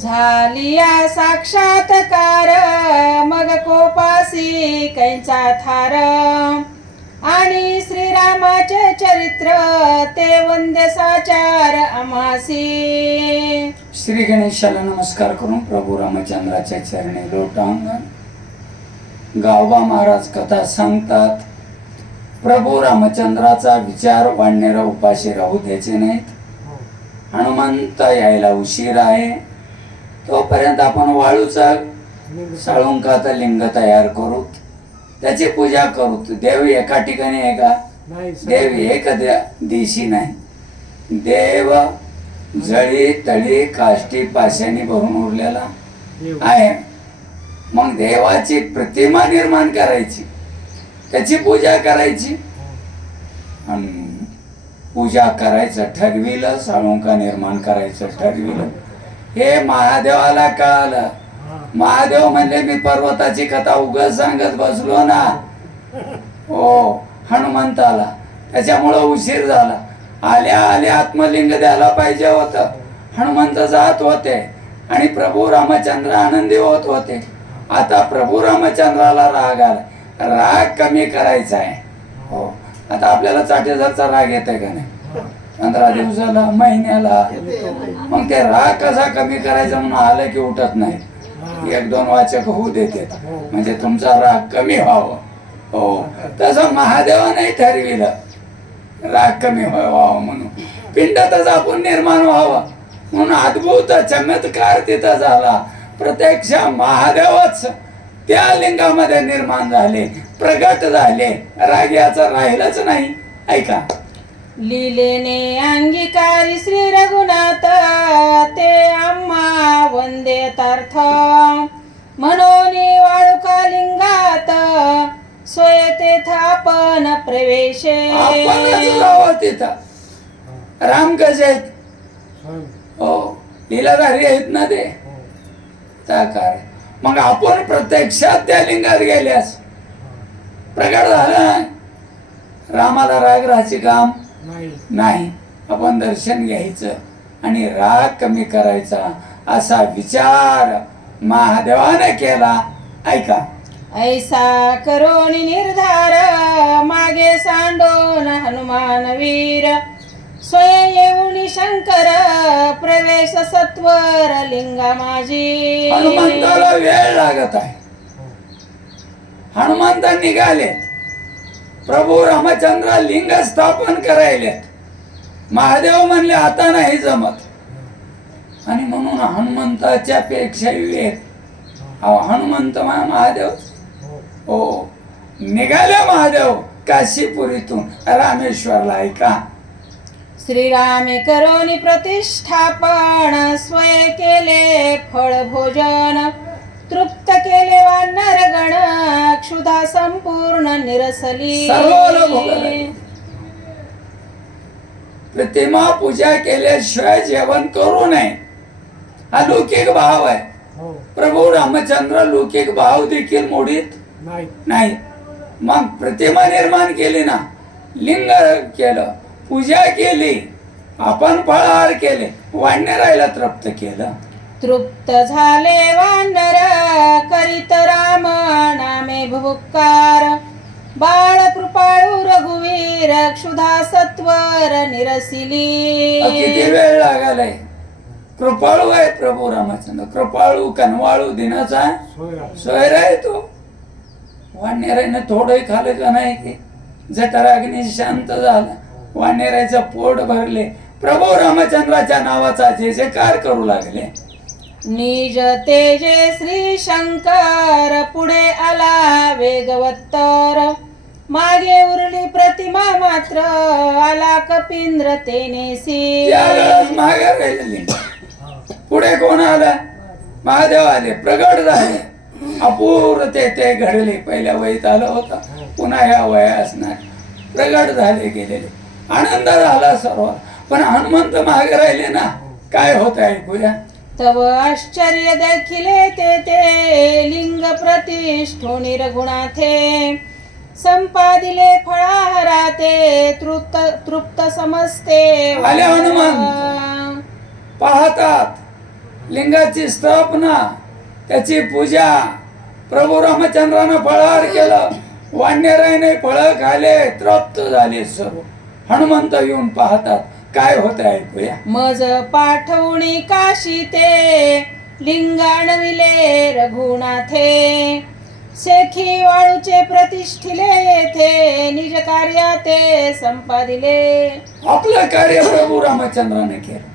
झालिया साक्षात्कार मग कोपासी कैंचा थार आणि श्रीरामाचे चरित्र ते वंद्य साचार आम्हासी। श्री गणेशाला नमस्कार करून प्रभू रामचंद्राच्या चरणी लोटांगण गावबा महाराज कथा सांगतात। प्रभू रामचंद्राचा विचार वाढणारा उपाशी राहू द्यायचे नाहीत। हनुमंत यायला उशीर आहे तोपर्यंत आपण वाळूचा साळुंकाचा लिंग तयार करू, त्याची पूजा करू। देव एका ठिकाणी आहे का? देव एक दिशी नाही। देव जळी तळी काष्टी पाशाने भरून उरलेला आहे। मग देवाची प्रतिमा निर्माण करायची, त्याची पूजा करायची आणि पूजा करायचं ठरविलं, साळुंका निर्माण करायचं ठरविलं। हे महादेवाला कळालं। महादेव म्हणले मी पर्वताची कथा उगाच सांगत बसलो ना हो हनुमंताला, त्याच्यामुळं उशीर झाला। आल्या आल्या आत्मलिंग द्यायला पाहिजे होतं। हनुमंत जात होते आणि प्रभू रामचंद्र आनंदी होत होते। आता प्रभू रामचंद्राला राग आला, राग कमी करायचा आहे। हो आता आपल्याला 40,000चा राग येतोय का नाही? 15 दिवसाला, महिन्याला। मग ते राग कसा कमी करायचा म्हणून आलं की उठत नाही। 1-2 वाचक होऊ देते म्हणजे तुमचा राग कमी व्हावं। हो तसं महादेवाने ठरविलं राग कमी व्हावं म्हणून, पिंडातच आपण निर्माण व्हावं म्हणून अद्भुत चमत्कार तिथं झाला। प्रत्यक्ष महादेवच त्या लिंगामध्ये निर्माण झाले, प्रगट झाले। राग याचा राहिलाच नाही। ऐका, लीलेने अंगीकारी श्री रघुनाथ ते आम्हा वंदे तार्थ म्हणून वाळुका लिंगात सोय तेथ आपण प्रवेशे। आपणच जावं तिथं। राम कसे आहेत? हो लीलाधारी आहेत ना ते काय। मग आपण प्रत्यक्षात त्या लिंगात गेल्यास प्रगट झाला। रामाला राग राहायचे काम नाही। आपण दर्शन घ्यायचं आणि राग कमी करायचा असा विचार महादेवाने केला। ऐका, ऐसा करोनी निर्धार मागे सांडोन हनुमान वीर स्वयं येऊनी शंकर प्रवेश सत्वर लिंगा माझी। हनुमंताला वेळ लागत आहे। हनुमंत निघाले, प्रभू रामचंद्र लिंग स्थापन करायले। महादेव म्हणले आता नाही जमत आणि म्हणून हनुमंताच्या पेक्षा वेग हनुमंत महादेव हो निघाले। महादेव काशीपुरीतून रामेश्वरला। ऐका, श्रीरामे करोनी प्रतिष्ठापन स्वय केले फळ भोजन तृप्त केले वानर गण क्षुधा संपूर्ण निरसली। प्रतिमा पूजा केल्याशिवाय जेवण करू नये हा लौकिक भाव आहे। प्रभू रामचंद्र लौकिक भाव देखील मोडीत नाही। मग प्रतिमा निर्माण केली ना, लिंग केलं, पूजा केली, आपण फळाहार केले, वानराला तृप्त केलं। तृप्त झाले वानर करीत राम नामे भुभुकार बाळ कृपाळू रघुवीर क्षुधा सत्वर निरसिली। किती वेळ लागलाय? कृपाळू आहे प्रभू रामचंद्र, कृपाळू कनवाळू दिनाचा सोयर आहे तो। वानराने थोडं खाल्लं का नाही की जठराग्नी शांत झाला, वानराचं पोट भरले, प्रभू रामचंद्राच्या नावाचा जे जयकार करू लागले। निज तेजे श्री शंकर पुढे आला वेगवत्तर मागे उरली प्रतिमा मात्र आला कपिंद्र तेनेसी। मागे राहिलेली पुढे कोण आला? महादेव आले, प्रगट झाले, अपूर्वते ते घडले। पहिल्या वयीत आलं होतं, पुन्हा ह्या वया असणार, प्रगट झाले गेलेले, आनंद झाला सर्व। पण हनुमंत मागे राहिले ना, काय होत ऐकूया। तव आश्चर्य देखिले ते लिंग प्रतिष्ठो निर्गुणाथे संपादिले फळाहारा ते तृप्त तृप्त समजते आले हनुमान. पाहतात लिंगाची स्थापना, त्याची पूजा, प्रभू रामचंद्रानं फळाहार केलं, वानराने फळं खाले, तृप्त झाले सर्व. हनुमंत येऊन पाहतात, काय होत ऐकूया. मज पाठवणी काशी ते लिंगाणविले रघुनाथे शेखी वाळूचे प्रतिष्ठिले येथे निज कार्याते संपादिले. आपलं कार्य प्रभू रामचंद्राने केलं.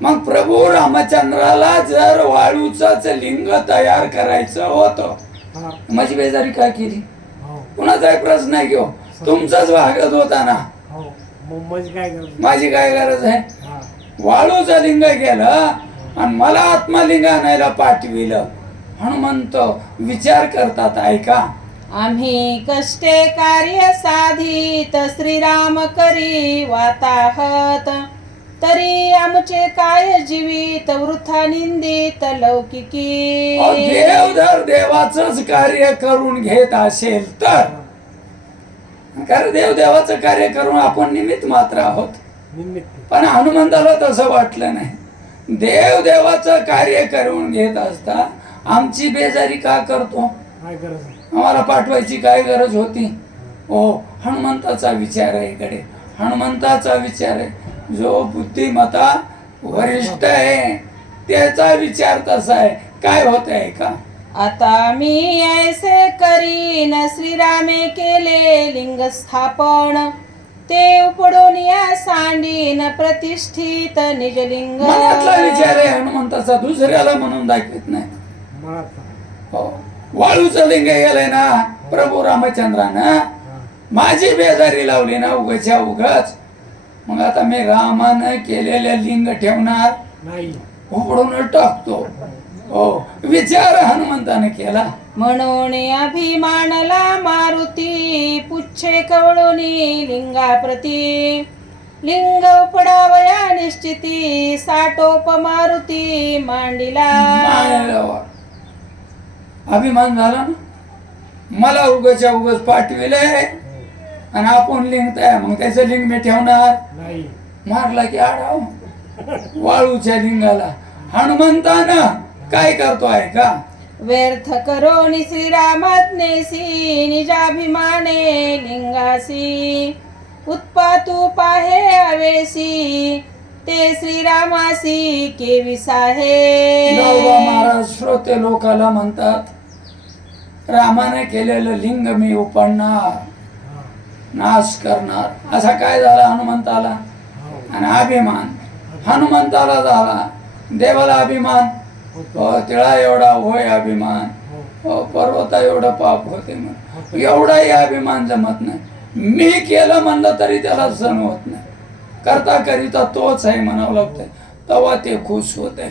मग प्रभू रामचंद्राला जर वाळूचंच लिंग तयार करायचं होतं, माझी बेजारी काय केली? कुणाचाही प्रश्न नाही घेऊ, तुमचाच भागत होता ना, माझी काय गरज आहे? वाळूचं लिंग केलं आणि मला आत्मलिंग आणायला पाठविलं. हनुमंत विचार करतात, ऐका. आम्ही कष्टे कार्य साधित श्रीराम करी वाताहत तरी आमचे काय जीवित वृथा निंदित लौकिकी. देव जर देवाचंच कार्य करून घेत असेल तर, कारण देव देवाचं कार्य करून आपण निमित्त मात्र आहोत. पण हनुमंताला तसं वाटलं नाही. देव देवाचं कार्य करून घेत असता आमची बेजारी का करतो? आम्हाला पाठवायची काय गरज होती? हो, हनुमंताचा विचार आहे इकडे. हनुमंताचा विचार आहे. जो बुद्धिमत्ता वरिष्ठ आहे त्याचा विचार तसा आहे. काय होत आहे का? आता मी ऐसे करीन श्रीरामे केले लिंग स्थापन ते उपडून या सांडीन प्रतिष्ठित निजलिंग. मनातला विचार आहे हनुमंताचा, दुसऱ्याला म्हणून दाखवत नाही. हो, वाळूचं लिंग गेलंय ना प्रभू रामचंद्रानं, माझी बेजारी लावली ना उगाच्या उगाच. मग आता मी रामानं केलेले लिंग ठेवणार नाही, उपडून टाकतो. हो, विचार हनुमंताने केला. म्हणून अभिमानला मारुती पुच्छे कवळुनी लिंगाप्रती लिंग उपडावया निश्चिती साटोप मारुती मांडिला. अभिमान झाला ना, मला उगाच्या उगाच पाठविले आणि आपण लिंग तयार, मग त्याचं लिंग मी ठेवणार नाही. मारला की आडाव वाळूच्या लिंगाला. हनुमंतानं काय करतो आहे का? व्यर्थ करोनी श्रीरामाज्ञेसी निजाभिमाने लिंगासी उत्पातू पाहे आवेसी ते श्रीरामासी केविसाहे. महाराज श्रोते लोकाला म्हणतात, रामाने केलेलं लिंग मी उपडणार, नाश करणार. असा काय झाला हनुमंताला? आणि अभिमान हनुमंताला झाला. देवाला अभिमान, तिळा एवढा होय अभिमान, पर्वता एवढं पाप होते म्हणून एवढाही अभिमान जमत नाही. मी केलं म्हणलं तरी त्याला सण होत नाही. करता करिता तोच आहे म्हणावं लागतंय, तेव्हा ते खुश होते.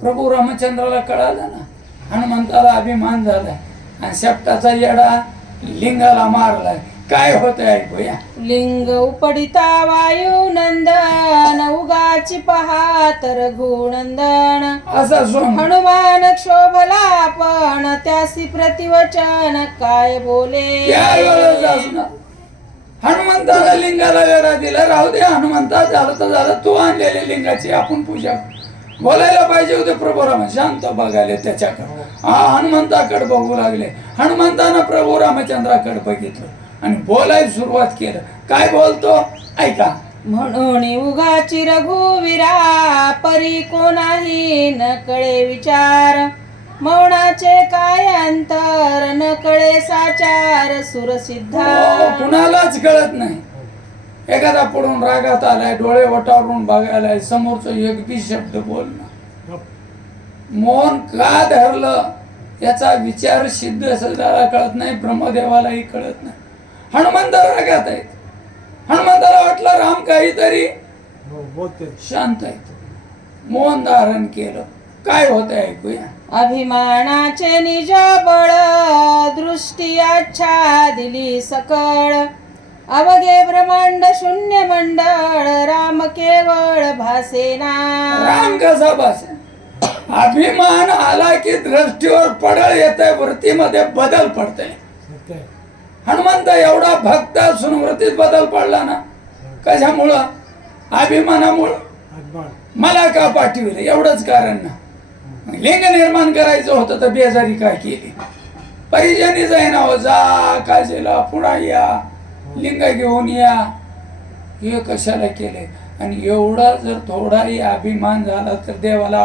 प्रभू रामचंद्राला कळालं ना, हनुमंताला अभिमान झालाय आणि शेपटाचा येडा लिंगाला मारलाय. काय होतंय ऐकूया. लिंग उपडिता वायू नंदन उगाची पहा तर रघुनंदन असा सोंग हनुमान क्षोभला पण त्यासी प्रतिवचन काय बोले. त्यावेळेस असणार हनुमंताला लिंगाला वेळा दिला. राहू दे हनुमंता, झालं तर झालं, तू आणलेल्या लिंगाची आपण पूजा बोलायला पाहिजे होते. प्रभू राम शांत बघायले त्याच्याकडे, हनुमंताकडे बघू लागले. हनुमंतानं प्रभू रामचंद्राकडे बघितलं आणि बोलायला सुरुवात केलं. काय बोलतो ऐका. म्हणून उगाची रघुवीरा परी कोणाही न कळे विचार मौनाचे काय अंतर न कळे साचार सुरसिद्धा. कुणालाच कळत नाही. एखादा पडून रागात आलाय, डोळे वटारून बघायलाय, समोरचं एक बी शब्द बोलणं, मौन का धरलं याचा विचार सिद्ध सदाला कळत नाही, ब्रह्मदेवालाही कळत नाही. हनुमंत रागात आहेत. हनुमंताला वाटलं राम काहीतरी शांत आहेत, मौन धारण केलं. काय होत ऐकूया. अभिमानाचे निज बळ दृष्टी आच्छा दिली सकळ अवघे ब्रह्मांड शून्य मंडळ राम केवळ भासेना. राम कसा भासे? अभिमान आला की दृष्टीवर पडळ येते, वृत्तीमध्ये बदल पडते. हनुमंत एवढा भक्त असून वृत्तीत बदल पडला ना, कशामुळं? अभिमानामुळं. मला का पाठविलं एवढंच कारण ना. लिंग निर्माण करायचं होतं तर बेजारी काय केली? परिजनी जाईना हो, जा काशीला पुन्हा या, लिंग घेऊन या, हे कशाला केले? आणि एवढा जर थोडाही अभिमान झाला तर देवाला